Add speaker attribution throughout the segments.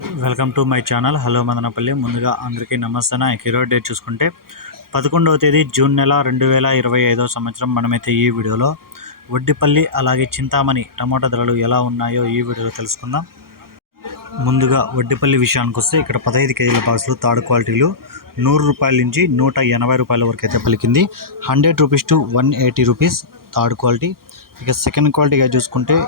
Speaker 1: Welcome to my channel. Hello Madanapalle. ముందుగా అందరికీ నమస్తే నా ఈరోజు డేట్ చూసుకుంటే పదకొండవ తేదీ జూన్ నెల రెండు వేల ఇరవై ఐదవ సంవత్సరం మనమైతే ఈ వీడియోలో వడ్డిపల్లి అలాగే చింతామణి టమాటా ధరలు ఎలా ఉన్నాయో ఈ వీడియోలో తెలుసుకుందాం. ముందుగా వడ్డిపల్లి విషయానికి వస్తే ఇక్కడ పదహైదు కేజీల బాక్సులు థర్డ్ క్వాలిటీలు నూరు రూపాయల నుంచి నూట ఎనభై రూపాయల వరకు అయితే పలికింది. Hundred rupees to one eighty rupees third quality. ఇక సెకండ్ క్వాలిటీగా చూసుకుంటే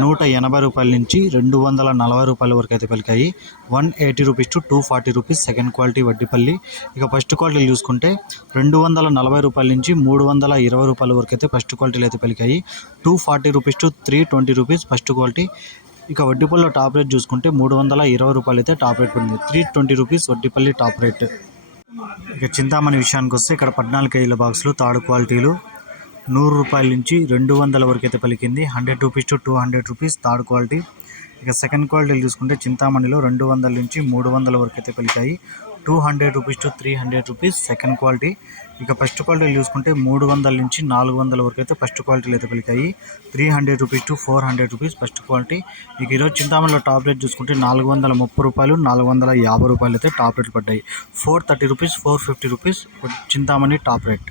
Speaker 1: నూట ఎనభై రూపాయల నుంచి రెండు వందల నలభై రూపాయల వరకు అయితే పలికాయి. One eighty rupees to two forty rupees second quality Vaddipalli ఇక ఫస్ట్ క్వాలిటీలు చూసుకుంటే రెండు వందల నలభై రూపాయల నుంచి మూడు వందల ఇరవై రూపాయల వరకు అయితే ఫస్ట్ క్వాలిటీలు అయితే పలికాయి. Two forty rupees to three twenty rupees first quality. ఇక వడ్డీపల్లిలో టాప్ రేట్ చూసుకుంటే మూడు వందల ఇరవై రూపాయలు అయితే టాప్ రేట్ పడింది. Three twenty rupees Vaddipalli top rate. ఇక చింతామణి విషయానికి వస్తే ఇక్కడ పద్నాలుగు కేజీల బాక్సులు థర్డ్ క్వాలిటీలు. నూరు రూపాయల నుంచి రెండు వందల వరకు అయితే పలికింది. Hundred rupees to two hundred rupees third quality. ఇక సెకండ్ క్వాలిటీలు చూసుకుంటే చింతామణిలో రెండు వందల నుంచి మూడు వందల వరకు అయితే పలికాయి. Two hundred rupees to three hundred rupees second quality. ఇక ఫస్ట్ క్వాలిటీలు చూసుకుంటే మూడు వందల నుంచి నాలుగు వందల వరకు అయితే ఫస్ట్ క్వాలిటీలు అయితే పలికాయి. Three hundred rupees to four hundred rupees first quality. ఇక ఈరోజు చింతామణిలో టాప్ రేట్ చూసుకుంటే నాలుగు వందల ముప్పై రూపాయలు నాలుగు వందల యాభై రూపాయలు అయితే టాప్ రేట్లు పడ్డాయి. Four thirty rupees four fifty rupees Chintamani top rate.